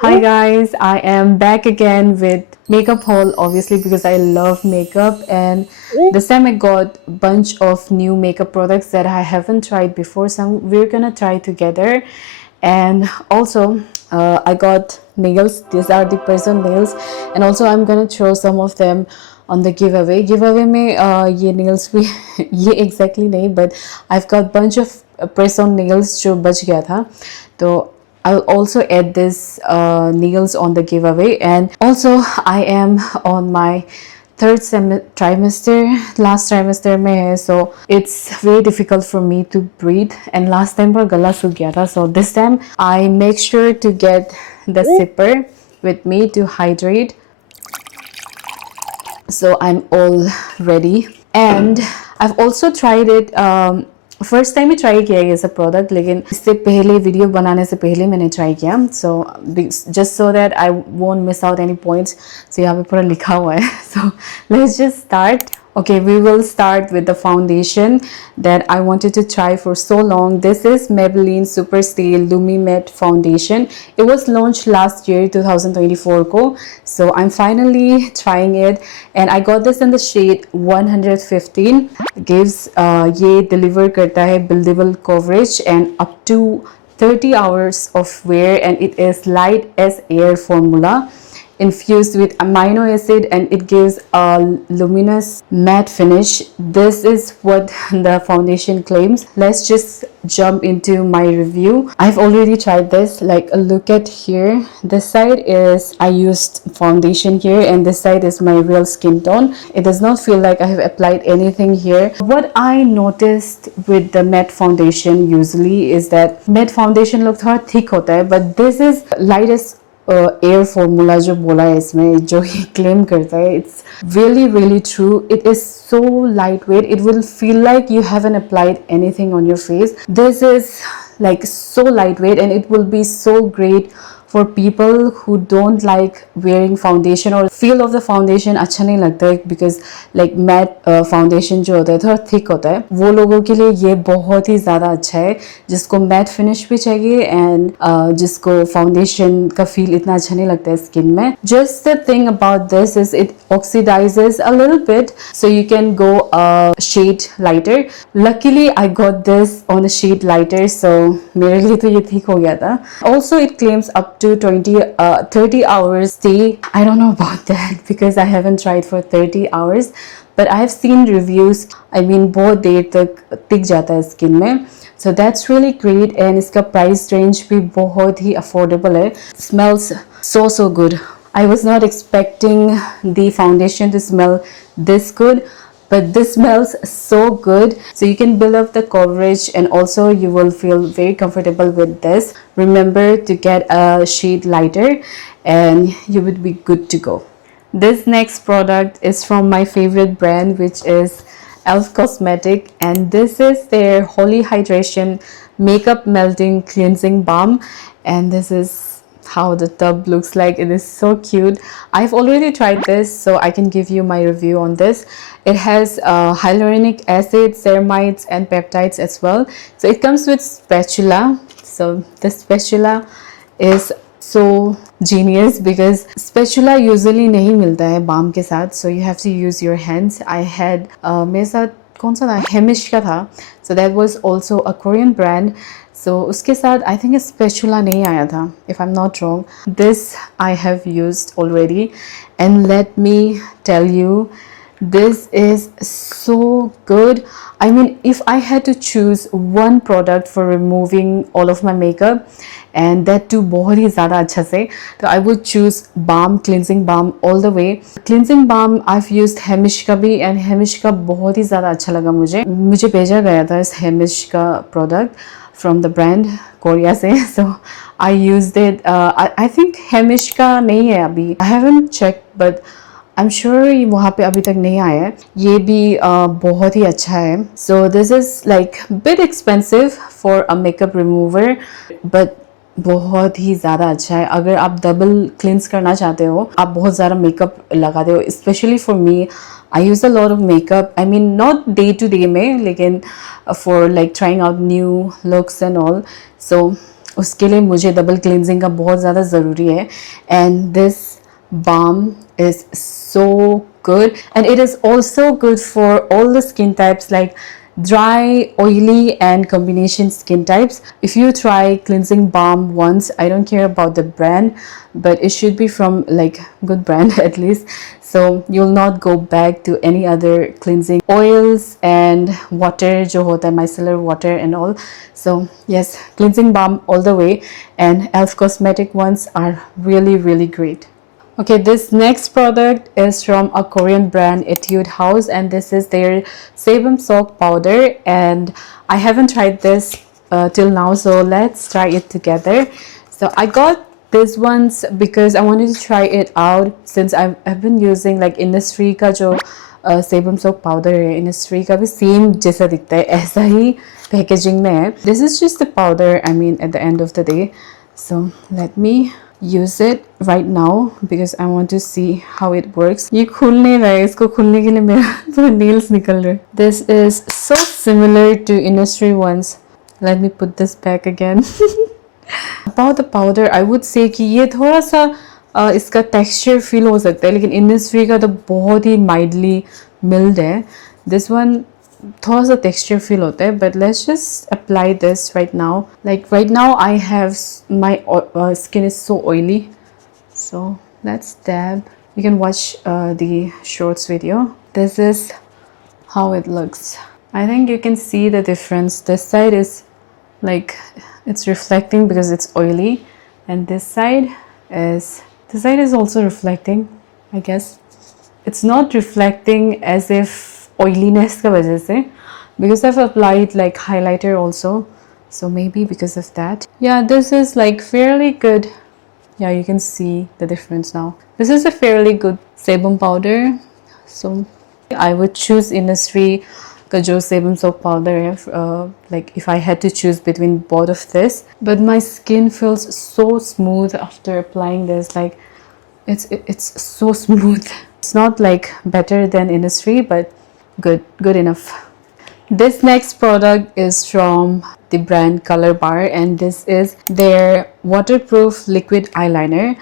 Hi guys, I am back again with makeup haul obviously because I love makeup, and this time I got a bunch of new makeup products that I haven't tried before, so we're gonna try together. And also I got nails. These are the person nails, and also I'm gonna throw some of them on the giveaway में ये nails भी ये exactly नहीं, but I've got bunch of press on nails जो बच गया था, तो I'll also add this nails on the giveaway. And also I am on my third trimester, last trimester में है, so it's very difficult for me to breathe, and last time पर गला सूख गया था, so this time I make sure to get the sipper with me to hydrate, so I'm all ready. And I've also tried it, first time he try किया ये सब product, लेकिन इससे पहले वीडियो बनाने से पहले मैंने ट्राई किया, so just so that I won't miss out any points. So यहाँ पे पूरा लिखा हुआ है, so let's just start. Okay, we will start with the foundation that I wanted to try for so long. This is Maybelline Super Stay Lumi Matte Foundation. It was launched last year 2024 ko, so I'm finally trying it, and I got this in the shade 115. It gives ये deliver करता है buildable coverage and up to 30 hours of wear, and it is light as air formula infused with amino acid, and it gives a luminous matte finish. This is what the foundation claims. Let's just jump into my review. I've already tried this. Like, look at here, this side is I used foundation here, and this side is my real skin tone. It does not feel like I have applied anything here. What I noticed with the matte foundation usually is that matte foundation look थोड़ा thick होता है, but this is light as air formula जो बोला है इसमें, जो ही claim करता है, it's really true. It is so lightweight. It will feel like you haven't applied anything on your face. This is like so lightweight, and it will be so great for people who don't like wearing foundation or feel of the foundation अच्छा नहीं लगता है, because like matte foundation जो होता है थोड़ा thick होता है, वो लोगों के लिए ये बहुत ही ज़्यादा अच्छा है, जिसको matte finish भी चाहिए and जिसको foundation का feel इतना अच्छा नहीं लगता है स्किन में. Just the thing about this is it oxidizes a little bit, so you can go a shade lighter. Luckily I got this on a shade lighter, so मेरे लिए तो ये ठीक हो गया था. Also it claims up to 30 hours stay. I don't know about that because I haven't tried for 30 hours, but I have seen reviews. I mean बहुत देर तक टिक जाता है स्किन में, so that's really great. And इसका price range भी बहुत ही affordable है. Smells so good. I was not expecting the foundation to smell this good, but this smells so good. So you can build up the coverage, and also you will feel very comfortable with this. Remember to get a shade lighter and you would be good to go. This next product is from my favorite brand, which is Elf Cosmetic, and this is their Holy Hydration Makeup Melting Cleansing Balm, and this is how the tub looks like. It is so cute. I've already tried this, so I can give you my review on this. It has hyaluronic acid, ceramides and peptides as well. So it comes with spatula. So the spatula is so genius because spatula usually नहीं मिलता है balm के साथ, so you have to use your hands. I had मेरे साथ कौन सा था, Hemish का था, so that was also a Korean brand. So उसके साथ I think spatula नहीं आया था, if I'm not wrong. This I have used already, and let me tell you, this is so good. I mean, if I had to choose one product for removing all of my makeup, and that too बहुत ही ज़्यादा अच्छा से, तो I would choose balm, cleansing balm all the way. Cleansing balm I've used Hemish का भी, and Hemish का बहुत ही ज़्यादा अच्छा लगा मुझे भेजा गया था इस Hemish का product from the brand Korea से, so I used it. I think Hemish का नहीं है अभी, I haven't checked, but I'm sure वहाँ पे अभी तक नहीं आया है. ये भी बहुत ही अच्छा है. So this is like bit expensive for a makeup remover, but बहुत ही ज़्यादा अच्छा है. अगर आप डबल क्लिनस करना चाहते हो, आप बहुत ज़्यादा मेकअप लगाते हो, specially for me, I use a lot of makeup. I mean, not day to day में, लेकिन for like trying out new looks and all. So उसके लिए मुझे डबल क्लिनजिंग का बहुत ज़्यादा ज़रूरी है. And this balm is so good, and it is also good for all the skin types like dry, oily and combination skin types. If you try cleansing balm once, I don't care about the brand, but it should be from like good brand at least, so you'll not go back to any other cleansing oils and water jo hota hai micellar water and all. So yes, cleansing balm all the way, and Elf Cosmetic ones are really really great. Okay, this next product is from a Korean brand, Etude House, and this is their sebum soak powder, and I haven't tried this till now, so let's try it together. So I got these ones because I wanted to try it out, since I've been using like Innisfree का जो sebum soak powder है, Innisfree का भी same जैसा दिखता है, ऐसा ही packaging में है. This is just the powder, I mean, at the end of the day. So let me use it right now because I want to see how it works. ये खुल नहीं रहा है, इसको खुलने के लिए मेरा पूरा nails निकल रहा है. This is so similar to Innisfree ones. Let me put this back again. About the powder, I would say कि ये थोड़ा सा इसका texture feel हो सकता है, लेकिन Innisfree का तो बहुत ही mildly milled है. This one थोड़ा सा texture feel होता है, but let's just apply this right now. Like right now I have my skin is so oily, so let's dab. You can watch the shorts video. This is how it looks. I think you can see the difference. This side is like it's reflecting because it's oily, and this side is also reflecting, I guess. It's not reflecting as if oiliness का वजह से, because I've applied like highlighter also, so maybe because of that. Yeah, this is like fairly good. Yeah, you can see the difference now. This is a fairly good sebum powder, so I would choose Innisfree का जो sebum soap powder है, like if I had to choose between both of this. But my skin feels so smooth after applying this, like it's so smooth. It's not like better than Innisfree, but good enough. This next product is from the brand Color Bar, and this is their waterproof liquid eyeliner.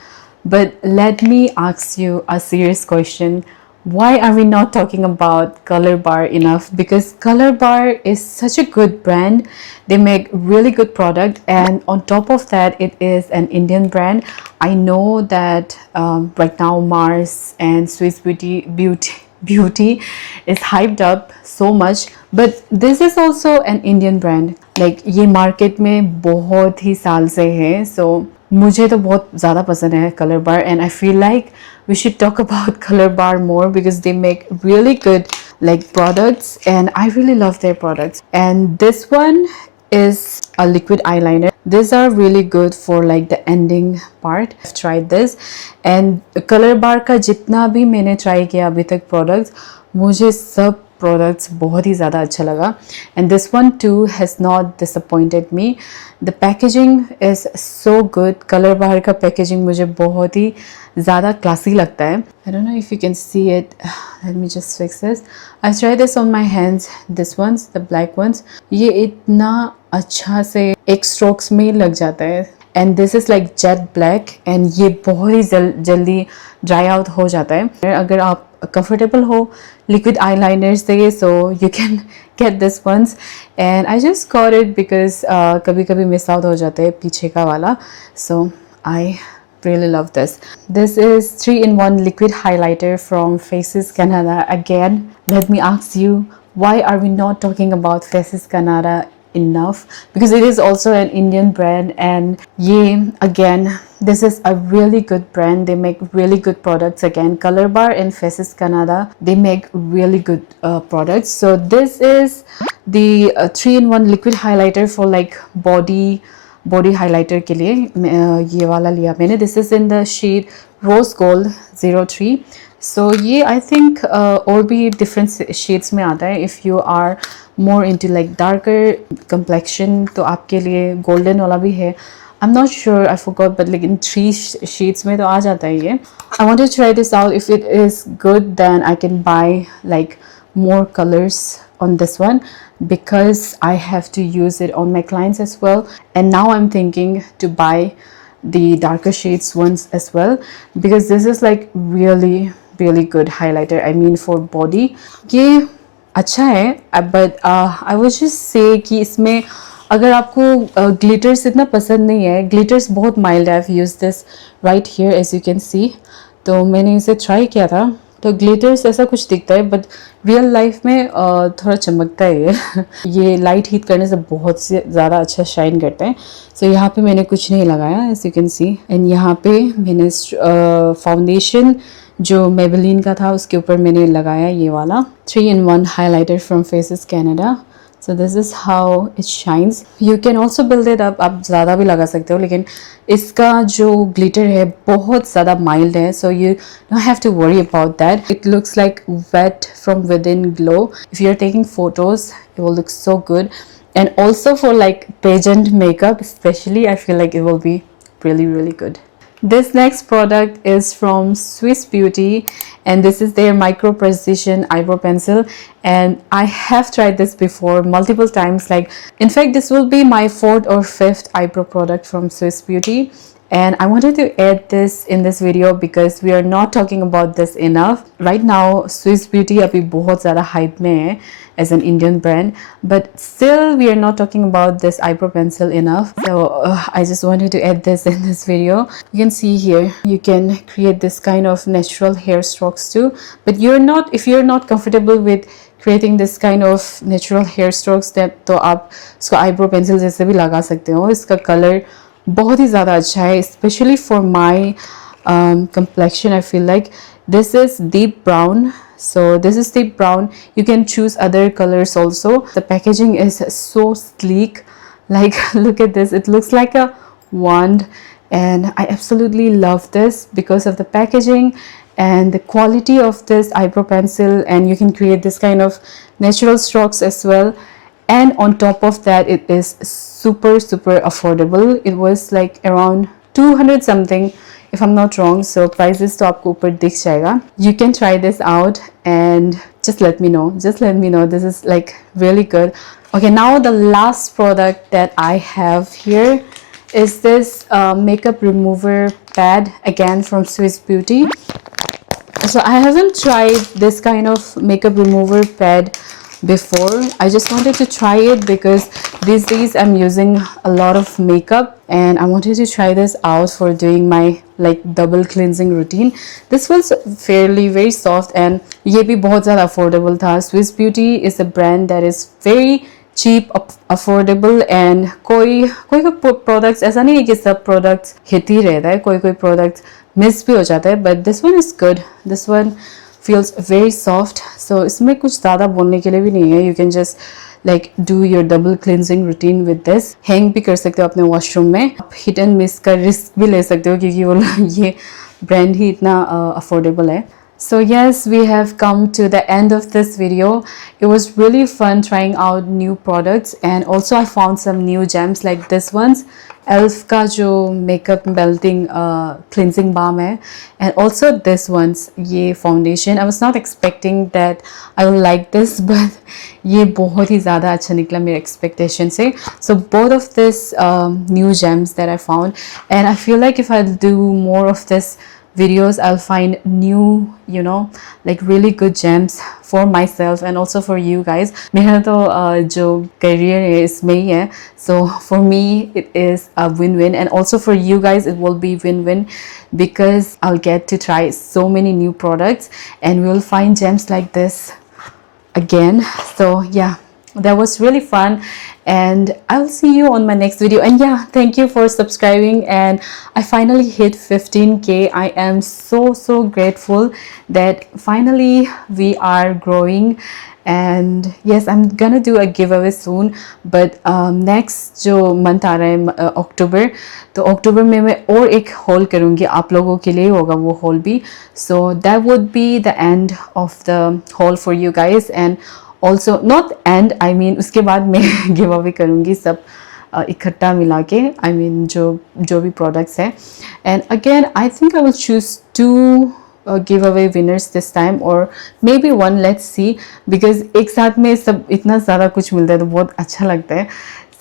But let me ask you a serious question. Why are we not talking about Color Bar enough? Because Color Bar is such a good brand. They make really good product, and on top of that, it is an Indian brand. I know that right now Mars and Swiss Beauty is hyped up so much, but this is also an Indian brand. Like ये market में बहुत ही साल से है, so मुझे तो बहुत ज़्यादा पसंद है Color Bar, and I feel like we should talk about Color Bar more because they make really good like products, and I really love their products. And this one is a liquid eyeliner. These are really good for like the ending part. I've tried this, and Color Bar का जितना भी मैंने try किया अभी तक products, मुझे सब products बहुत ही ज़्यादा अच्छा लगा, and this one too has not disappointed me. The packaging is so good. Color Bar का packaging मुझे बहुत ही ज़्यादा classy लगता है. I don't know if you can see it. Let me just fix this. I tried this on my hands. This ones, the black ones. ये इतना अच्छा से एक strokes में लग जाता है. And this is like jet black, and ये बहुत ही जल्दी dry out हो जाता है. अगर आप comfortable हो liquid eyeliners से, so you can get this ones. And I just got it because कभी-कभी miss out हो जाते हैं पीछे का वाला. So I really love this. This is 3-in-1 liquid highlighter from Faces Canada. Again, let me ask you, why are we not talking about Faces Canada enough? Because it is also an Indian brand, and yeah, again, this is a really good brand. They make really good products. Again, Color Bar and Faces Canada, they make really good products. So this is the 3-in-1 liquid highlighter for like body highlighter के लिए ये वाला लिया मैंने. This is in the shade Rose Gold 03. So ये I think और भी different shades में आता है. If you are more into like darker complexion, तो आपके लिए golden वाला भी है. I'm not sure, I forgot, but like in 3 shades में तो आ जाता है ये. I want to try this out. If it is good, then I can buy like more colors on this one because I have to use it on my clients as well. And now I'm thinking to buy the darker shades ones as well because this is like really good highlighter. I mean for body ये अच्छा है but I would just say कि इसमें अगर आपको glitters इतना पसंद नहीं है, ग्लिटर्स बहुत माइल्ड है. I've used this right here as you can see. तो मैंने इसे ट्राई किया था तो ग्लिटर्स ऐसा कुछ दिखता है बट रियल लाइफ में थोड़ा चमकता है ये लाइट हीट करने से बहुत से ज़्यादा अच्छा शाइन करता है. सो यहाँ पे मैंने कुछ नहीं लगाया as you can see. And यहाँ पे मैंने फाउंडेशन जो मेबेलिन का था उसके ऊपर मैंने लगाया ये वाला 3-in-1 highlighter from faces Canada. So this is how it shines. You can also build it up. आप ज़्यादा भी लगा सकते हो लेकिन इसका जो glitter है बहुत ज़्यादा mild है. So you don't have to worry about that. It looks like wet from within glow. If you're taking photos, it will look so good. And also for like pageant makeup especially, I feel like it will be really good. This next product is from Swiss Beauty and this is their micro precision eyebrow pencil and I have tried this before multiple times. Like in fact this will be my 4th or 5th eyebrow product from Swiss Beauty and I wanted to add this in this video because we are not talking about this enough. Right now Swiss Beauty अभी बहुत ज़्यादा hype में है as an Indian brand but still we are not talking about this eyebrow pencil enough. So I just wanted to add this in this video. You can see here you can create this kind of natural hair strokes too but if you're not comfortable with creating this kind of natural hair strokes that तो आप इसको eyebrow pencil जैसे भी लगा सकते हो. इसका color बहुत ही ज़्यादा अच्छा है especially for my complexion. I feel like this is deep brown. So this is deep brown. You can choose other colors also. The packaging is so sleek. Like look at this. It looks like a wand and I absolutely love this because of the packaging and the quality of this eyebrow pencil and you can create this kind of natural strokes as well. And on top of that it is super affordable. It was like around 200 something if I'm not wrong. So prices to aapko upar dikh jayega. You can try this out and just let me know. This is like really good. Okay, now the last product that I have here is this makeup remover pad again from Swiss Beauty. So I haven't tried this kind of makeup remover pad before. I just wanted to try it because these days I'm using a lot of makeup and I wanted to try this out for doing my like double cleansing routine. This was very soft and ये भी बहुत ज़्यादा affordable था. Swiss Beauty is a brand that is very cheap, affordable and कोई products ऐसा नहीं है कि सब products hit ही रहता है, कोई products miss भी हो जाता है but this one is good. This one feels very soft. So इसमें कुछ ज़्यादा बोलने के लिए भी नहीं है. You can just like do your double cleansing routine with this. Hang भी कर सकते हो अपने washroom में. आप hit and miss का risk भी ले सकते हो क्योंकि वो ये brand ही इतना affordable है. So yes, we have come to the end of this video. It was really fun trying out new products and also I found some new gems like this ones. Elf का जो makeup melting cleansing balm है and also this ones ये foundation. I was not expecting that I will like this but ये बहुत ही ज़्यादा अच्छा निकला मेरे expectation से. So both of this new gems that I found and I feel like if I do more of this videos I'll find new like really good gems for myself and also for you guys. मेरा तो जो career है इसमें ही है so for me it is a win-win and also for you guys it will be win-win because I'll get to try so many new products and we will find gems like this again. So yeah, that was really fun and I'll see you on my next video. And yeah, thank you for subscribing and I finally hit 15k. I am so grateful that finally we are growing and yes, I'm gonna do a giveaway soon but next जो month आ रहा है October तो October में मैं और एक haul करूँगी आप लोगों के लिए होगा वो haul भी. So that would be the end of the haul for you guys and also not end I mean उसके बाद मैं giveaway करूँगी सब इकट्ठा मिला के I mean जो भी products है and again I think I will choose two giveaway winners this time, और maybe one, let's see, because एक साथ में सब इतना ज़्यादा कुछ मिलता है तो बहुत अच्छा लगता है.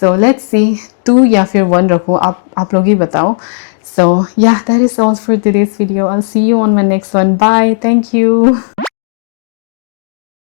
सो लेट्स सी, 2 या फिर 1 रखो, आप लोग ही बताओ. So yeah, that is all for today's video. I'll see you on my next one. Bye. Thank you.